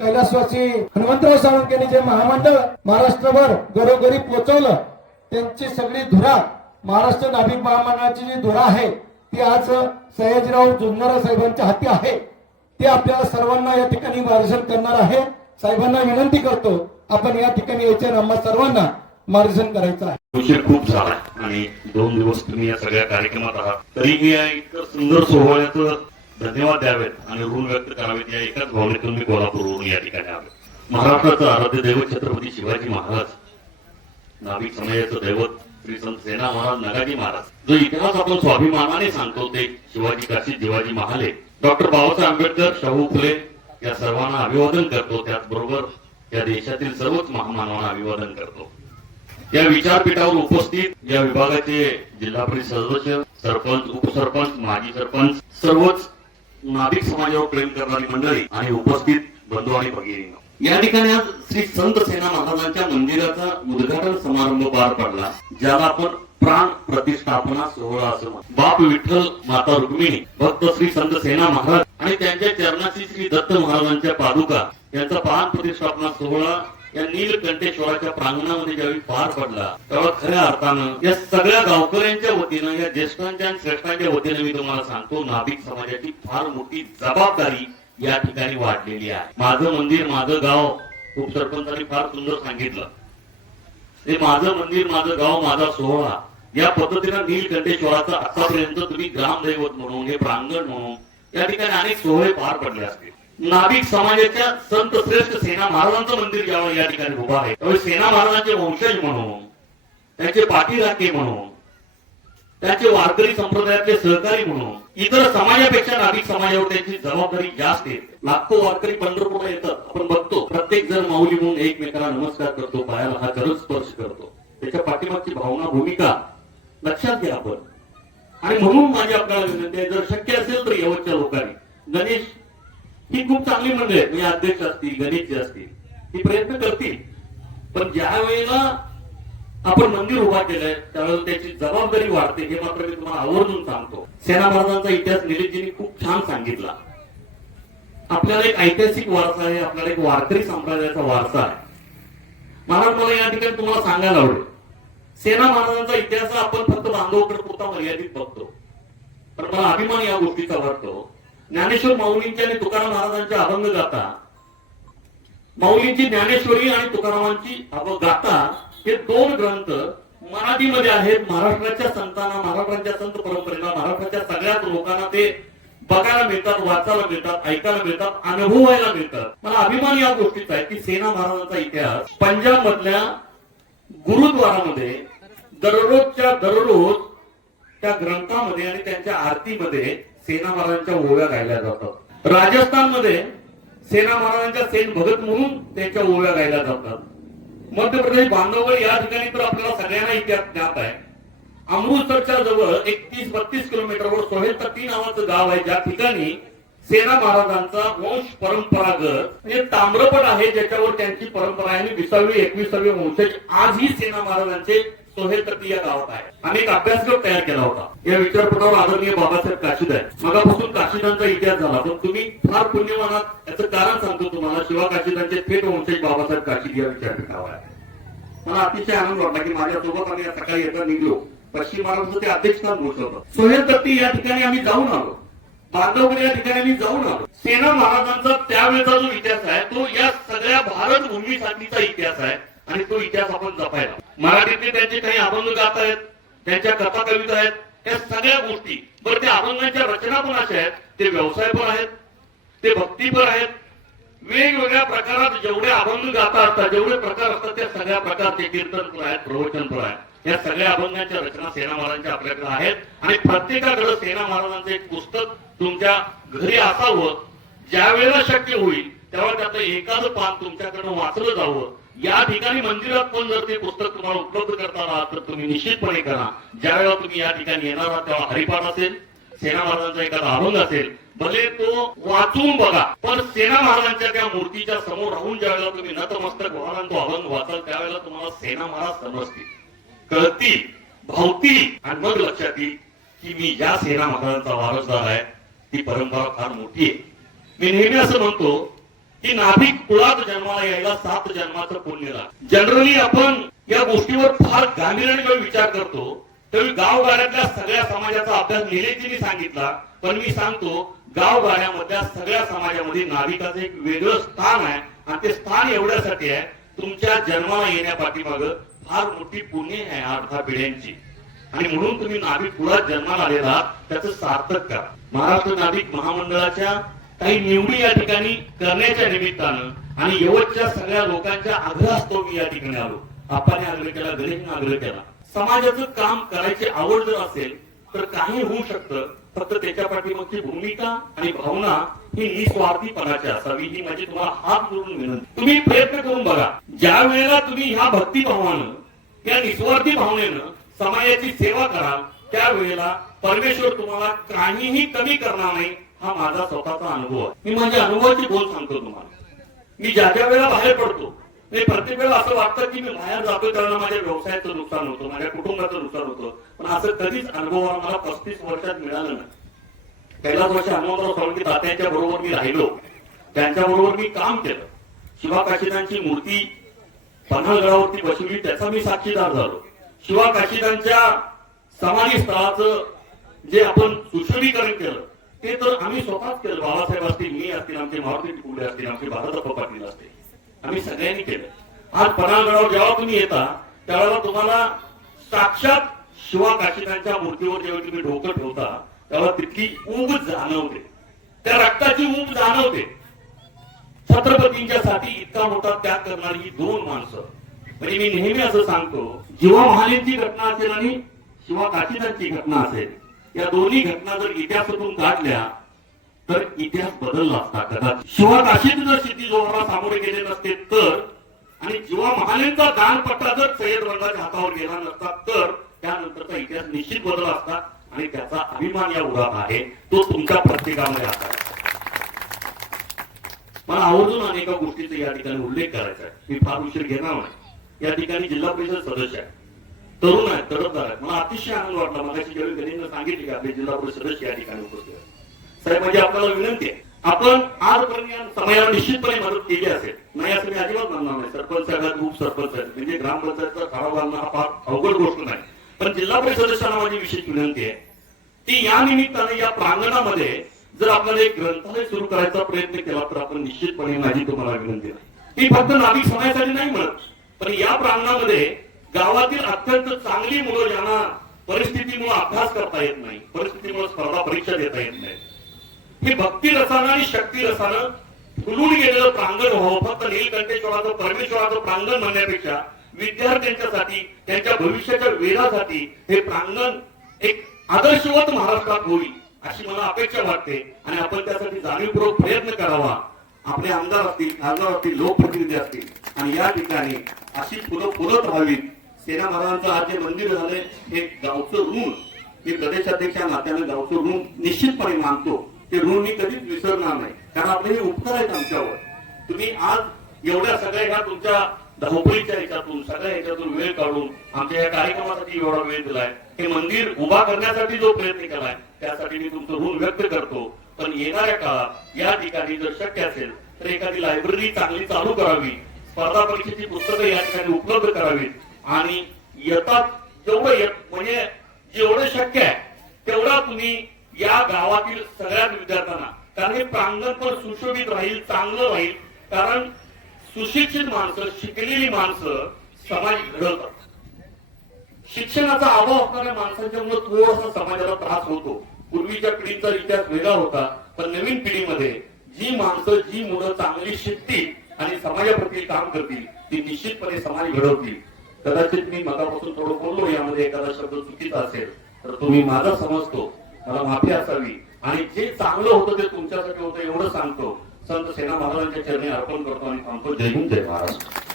कैलासवासी हनुमंतराव सावंत यांनी जे महामंडळ महाराष्ट्रभर घरोघरी पोहोचवलं, त्यांची सगळी धुरा महाराष्ट्र नाभिक महामंडळाची जी धुरा आहे ती आज सयाजीराव जुन्नर साहेबांच्या हाती आहे. ते आपल्याला सर्वांना या ठिकाणी मार्गदर्शन करणार आहे. साहेबांना विनंती करतो आपण या ठिकाणी यायचे, आम्हा सर्वांना मार्गदर्शन करायचं आहे. उशीर खूप झाला आणि 2 दिवस तुम्ही या सगळ्या कार्यक्रमात आहात, तरी मी या इतकं सुंदर सोहळ्याचं धन्यवाद द्यावेत आणि ऋण व्यक्त करावेत या एकाच भावनेतून मी कोल्हापूरवरून या ठिकाणी आलो. महाराष्ट्राचं आराध्य दैवत छत्रपती शिवाजी महाराज, नाभिक समाजाचं दैवत श्री संत सेना महाराज नगाजी महाराज, जो इतिहास आपण स्वाभिमानाने सांगतो ते शिवाजी काशी जिवाजी महाले, डॉक्टर बाबासाहेब आंबेडकर, शाहू फुले या सर्वांना अभिवादन करतो. त्याचबरोबर या देशातील सर्वच महामानवांना अभिवादन करतो. या विचारपीठावर उपस्थित या विभागाचे जिल्हा परिषद सदस्य, सरपंच, उपसरपंच, माजी सरपंच, सर्वच नाभिक समाजावर प्रेम करणारी मंडळी आणि उपस्थित बंधू आणि भगिनींनो, या ठिकाणी आज श्री संत सेना महाराजांच्या मंदिराचा उद्घाटन समारंभ पार पडला, ज्याला आपण प्राण प्रतिष्ठापना सोहळा असं म्हणतो. बाप विठ्ठल, माता रुक्मिणी, भक्त श्री संत सेना महाराज आणि त्यांच्या चरणाशी श्री दत्त महाराजांच्या पादुका यांचा प्राण प्रतिष्ठापना सोहळा या नीलकंठेश्वराच्या प्रांगणामध्ये ज्यावेळी पार पडला, तेव्हा खऱ्या अर्थानं या सगळ्या गावकऱ्यांच्या वतीनं, या ज्येष्ठांच्या आणि श्रेष्ठांच्या वतीनं मी तुम्हाला सांगतो, नाभिक समाजाची फार मोठी जबाबदारी या ठिकाणी वाढलेली आहे. माझं मंदिर माझं गाव, उपसरपंचांनी फार सुंदर सांगितलं. हे माझं मंदिर माझं गाव माझा सोहळा या पद्धतीनं नीलकंठेश्वराचा आतापर्यंत तुम्ही ग्रामदैवत म्हणून, हे प्रांगण म्हणून या ठिकाणी अनेक सोहळे पार पडले असतील. नाभिक समाजाच्या संत श्रेष्ठ सेना महाराजांचं मंदिर जेव्हा या ठिकाणी उभं आहे, त्यावेळी सेना महाराजांचे वंशज म्हणून, त्यांचे पाठीराखे म्हणून, त्यांचे वारकरी संप्रदायातले सहकारी म्हणून, इतर समाजापेक्षा नाभिक समाजावर त्यांची जबाबदारी जास्त आहे. लाखो वारकरी पंढरपूरला येतात, आपण बघतो प्रत्येक जण माऊली म्हणून एकमेकाला नमस्कार करतो, पायाला हा करत स्पर्श करतो. त्याच्या पाठीमागची भावना, भूमिका लक्षात घ्या आपण. आणि म्हणून माझी आपल्याला विनंती आहे, जर शक्य असेल तर यवतच्या लोकांनी, गणेश ही खूप चांगली मंडळी आहेत, म्हणजे अध्यक्ष असतील, गणेशजी असतील, ही प्रयत्न करतील, पण ज्या वेळेला आपण मंदिर उभा केलंय त्यावेळेला त्याची जबाबदारी वाढते, हे मात्र मी तुम्हाला आवर्जून सांगतो. सेना महाराजांचा इतिहास निलेशजींनी खूप छान सांगितला. आपल्याला एक ऐतिहासिक वारसा आहे, आपल्याला एक वारकरी संप्रदायाचा वारसा आहे. महाराज, मला या ठिकाणी तुम्हाला सांगायला आवडेल, सेना महाराजांचा इतिहास आपण फक्त बांधवकडे पुरता मर्यादित बघतो, पण मला अभिमान या गोष्टीचा वाटतो. ज्ञानेश्वर माऊलींच्या आणि तुकाराम महाराजांच्या अभंग गाथा, माऊलींची ज्ञानेश्वरी आणि तुकारामांची गाथा, हे 2 ग्रंथ मराठीमध्ये आहेत. महाराष्ट्राच्या संतांना, महाराष्ट्राच्या संत परंपरेला, महाराष्ट्राच्या सगळ्याच लोकांना ते बघायला मिळतात, वाचायला मिळतात, ऐकायला मिळतात, अनुभवायला मिळतात. मला अभिमान या गोष्टीचा आहे की सेना महाराजांचा इतिहास पंजाब मधल्या गुरुद्वारामध्ये दररोजच्या दररोज त्या ग्रंथामध्ये आणि त्यांच्या आरतीमध्ये सेना महाराजांच्या ओव्या गायल्या जातात. राजस्थानमध्ये सेना महाराजांच्या सेन भगत म्हणून त्यांच्या ओव्या गायल्या जातात. मध्य प्रदेश, बांधवगड या ठिकाणी तर आपल्याला सगळ्यांना इतिहास ज्ञात आहे. अमृतसरच्या जवळ 31-32 किलोमीटरवर सोहेल तट्टी नावाचं गाव आहे, ज्या ठिकाणी सेना महाराजांचा वंश परंपरागत म्हणजे ताम्रपट आहे, ज्याच्यावर त्यांची परंपरा आहे. 20वी-21वी वंशज आजही सेना महाराजांचे सोहेल तट्टी या गावात आहे. अनेक अभ्यासक्रम तयार केला होता. या विचारपटावर आदरणीय बाबासाहेब काशीद आहे. मगापासून काशीदांचा इतिहास झाला, पण तुम्ही फार पुण्यवान आहात याचं कारण सांगतो तुम्हाला. शिवा काशीदांचे थेट वंशज बाबासाहेब काशीद या विचारपीठावर आहे. मला अतिशय आनंद वाटला की माझ्यासोबत आम्ही सकाळी येता निघलो, पश्चिम महाराष्ट्राचं ते अध्यक्षस्थान घोषवलं. सोहेल तट्टी या ठिकाणी आम्ही जाऊन आलो, बांधवगड या ठिकाणी आम्ही जाऊन आलो. सेना महाराजांचा त्यावेळेचा जो इतिहास आहे तो या सगळ्या भारत भूमीसाठीचा इतिहास आहे आणि तो इतिहास आपण जपायला. मराठीतले त्यांचे काही अभंग गात आहेत, त्यांच्या कथा कविता आहेत, त्या सगळ्या गोष्टी. बरं, त्या अभंगांच्या रचना पण अशा आहेत, ते व्यवसायपर आहेत, ते भक्तीपर आहेत. वेगवेगळ्या प्रकारात जेवढे अभंग गाथा असतात, जेवढे प्रकार असतात, त्या सगळ्या प्रकारचे कीर्तनपर आहेत, प्रवचनपर आहेत. या सगळ्या अभंगांच्या रचना सेना महाराजांच्या आपल्याकडे आहेत आणि प्रत्येकाकडे सेना महाराजांचं एक पुस्तक तुमच्या घरी असावं. ज्या वेळेला शक्य होईल तेव्हा त्याचं एखादं पान तुमच्याकडनं वाचलं जावं. या ठिकाणी मंदिरात पण जर ते पुस्तक तुम्हाला उपलब्ध करता आहात तर तुम्ही निश्चितपणे करा. ज्या वेळेला तुम्ही या ठिकाणी येणार आहात तेव्हा हरिपाठ असेल, सेना महाराजांचा एखादा अभंग असेल, भले तो वाचून बघा, पण सेना महाराजांच्या त्या मूर्तीच्या समोर राहून ज्या वेळेला तुम्ही नतमस्तक व्हाल तो अभंग वाचाल त्यावेळेला तुम्हाला सेना महाराज समजतील, कळतील, भावतील आणि मग लक्षात येईल की मी या सेना महाराजांचा वारसदार आहे. ती परंपरा फार मोठी आहे. मी नेहमी असं म्हणतो की नाभिक कुळात जन्माला यायला 7 जन्माचं पुण्य लागतं. जनरली आपण या गोष्टीवर फार गांभीर्याने जेव्हा विचार करतो त्यावेळी गावगाड्यातल्या सगळ्या समाजाचा अभ्यास निलेजीने सांगितला, पण मी सांगतो गावगाड्यामधल्या सगळ्या समाजामध्ये नाभिकाचं एक वेगळं स्थान आहे आणि ते स्थान एवढ्यासाठी आहे तुमच्या जन्माला येण्यापाठीमागं फार मोठी पुण्य आहे 8-10 पिढ्यांची, आणि म्हणून तुम्ही नाभिक कुळात जन्माला आलेला आहात त्याचं सार्थक करा. महाराष्ट्र नाभिक महामंडळाच्या काही निवडी या ठिकाणी करण्याच्या निमित्तानं आणि यवतच्या सगळ्या लोकांच्या आग्रहास्तव मी या ठिकाणी आलो. आपण आग्रह केला, गणेशने आग्रह केला. समाजाचं काम करायची आवड जर असेल तर काही होऊ शकतं, फक्त त्याच्या पाठीमागची भूमिका आणि भावना ही निस्वार्थीपणाची असावी, ही माझी तुम्हाला हात जोडून विनंती. तुम्ही प्रयत्न करून बघा, ज्या वेळेला तुम्ही ह्या भक्तिभावानं त्या निस्वार्थी भावनेनं समाजाची सेवा कराल त्यावेळेला परमेश्वर तुम्हाला काहीही कमी करणार नाही. हा माझा स्वतःचा अनुभव आहे. मी माझ्या अनुभवाची बोल सांगतो तुम्हाला. मी ज्या ज्या वेळेला बाहेर पडतो ते प्रत्येक वेळेला असं वाटतं की मी बाहेर जातो त्यावेळेला माझ्या व्यवसायाचं नुकसान होतं, माझ्या कुटुंबाचं नुकसान होतं, पण असं कधीच अनुभव मला 35 वर्षात मिळालं नाही. कैलास वर्ष हनुमंतराव साळुंखे तात्यांच्या बरोबर मी राहिलो, त्यांच्या बरोबर मी काम केलं. शिवा काशीदांची मूर्ती पन्हाळगडावरती बसवली त्याचा मी साक्षीदार झालो. शिवा काशीदांच्या समाधी स्थळाचं जे आपण सुशोभीकरण केलं ते तर आम्ही स्वतःच केलं. बाबासाहेब असतील, मी असतील, आमचे मारुती कुंडे असतील, आमचे भारतप्पा पाटील असतील, आम्ही सगळ्यांनी केलं. आज पन्हाळगडावर जेव्हा तुम्ही येता त्यावेळेला तुम्हाला साक्षात शिवा काशीदांच्या मूर्तीवर जेव्हा तुम्ही डोकं ठेवता तेव्हा तितकी ऊब जाणवते, त्या रक्ताची ऊब जाणवते. छत्रपतींच्या साठी इतका मोठा त्याग करणारी ही 2 माणसं. म्हणजे मी नेहमी असं सांगतो, जीवा महालेंची घटना असेल आणि शिवा काशीदांची घटना असेल, या दोन्ही घटना जर इतिहासातून काढल्या तर इतिहास बदलला असता कदाचित. शिवा काशीद जर क्षितिजोहराला सामोरे गेले नसते तर, आणि जीवा महालेंचा दानपट्टा जर सय्यद वंदाच्या हातावर गेला नसता तर त्यानंतरचा इतिहास निश्चित बदलला असता, आणि त्याचा अभिमान या उरात आहे, तो तुमच्या प्रत्येकामध्ये आता. मला आवर्जून अनेका गोष्टीचा या ठिकाणी उल्लेख करायचा आहे. मी फार उशीर घेणार नाही. या ठिकाणी जिल्हा परिषद सदस्य आहे, तरुण आहे, तडफदार आहे. मला अतिशय आनंद वाटला मगाशी ज्यावेळी गणेशने सांगितले की आपले जिल्हा परिषद सदस्य या ठिकाणी उपस्थित आहेत. साहेब माझी आपल्याला विनंती आहे, आपण आजपर्यंत समाजाला निश्चितपणे मदत केली असेल, नाही असं मी अजिबात म्हणणार नाही. सरपंच आहेत, उपसरपंच आहेत, म्हणजे ग्रामपंचायतचा ठराव घालणं हा फार अवघड गोष्ट नाही, पण जिल्हा परिषद सदस्यांना माझी विशेष विनंती आहे की या निमित्ताने या प्रांगणामध्ये जर आपल्याला एक ग्रंथालय सुरू करायचा प्रयत्न केला तर आपण निश्चितपणे, माझी तुम्हाला विनंती आहे, ती फक्त नाभिक समाजासाठी नाही म्हणत, पण या प्रांगणामध्ये गावातील अत्यंत चांगली मुलं ज्यांना परिस्थितीमुळे अभ्यास करता येत नाही, परिस्थितीमुळे स्पर्धा परीक्षा देता येत नाही, हे भक्ती रसानं आणि शक्ती रसानं फुलून गेलेलं प्रांगण व्हावं. फक्त नीलकंठेश्वराचं परमेश्वराचं प्रांगण म्हणण्यापेक्षा विद्यार्थ्यांच्यासाठी त्यांच्या भविष्याच्या वेळासाठी हे प्रांगण एक आदर्शवत महाराष्ट्रात होईल अशी मला अपेक्षा वाटते, आणि आपण त्यासाठी जाणीवपूर्वक प्रयत्न करावा. आपले आमदार असतील, खासदार असतील, लोकप्रतिनिधी असतील, आणि या ठिकाणी अशी फुलं फुलत राहावीत. सेना महाराजांचं आज जे मंदिर झालंय हे गावचं ऋण, मी प्रदेशाध्यक्ष नात्यानं गावचं ऋण निश्चितपणे मानतो. ते ऋण मी कधीच विसरणार नाही, कारण आपले हे उपकार आहेत आमच्यावर. तुम्ही आज एवढ्या सगळ्या ह्या तुमच्या धावपळीच्या ह्याच्यातून सगळ्या ह्याच्यातून वेळ काढून आमच्या या कार्यक्रमासाठी एवढा वेळ दिलाय, हे मंदिर उभा करण्यासाठी जो प्रयत्न केलाय त्यासाठी मी तुमचं ऋण व्यक्त करतो. पण येणाऱ्या काळात या ठिकाणी जर शक्य असेल तर एखादी लायब्ररी चांगली चालू करावी, स्पर्धा परीक्षेची पुस्तकं या ठिकाणी उपलब्ध करावीत, आणि येतात जेवढं म्हणजे जेवढं शक्य आहे तेवढा तुम्ही या गावातील सगळ्या विद्यार्थ्यांना, कारण हे प्रांगण पण सुशोभित राहील, चांगलं राहील, कारण सुशिक्षित माणसं, शिकलेली माणसं समाज घडवतात. शिक्षणाचा अभाव असणाऱ्या माणसांच्यामुळे थोडासा समाजाला त्रास होतो. पूर्वीच्या पिढीचा इतिहास वेगळा होता, पण नवीन पिढीमध्ये जी माणसं, जी मुलं चांगली शिकतील आणि समाजाप्रती काम करतील ती निश्चितपणे समाज घडवतील. कदाचित मी मगापासून थोडं बोललो, यामध्ये एखादा शब्द चुकीचा असेल तर तुम्ही माझा समजतो, मला माफी असावी, आणि जे चांगलं होतं ते तुमच्यासाठी होतं एवढं सांगतो. संत सेना महाराजांच्या चरणी अर्पण करतो आणि थांबतो. जय हिंद, जय महाराष्ट्र.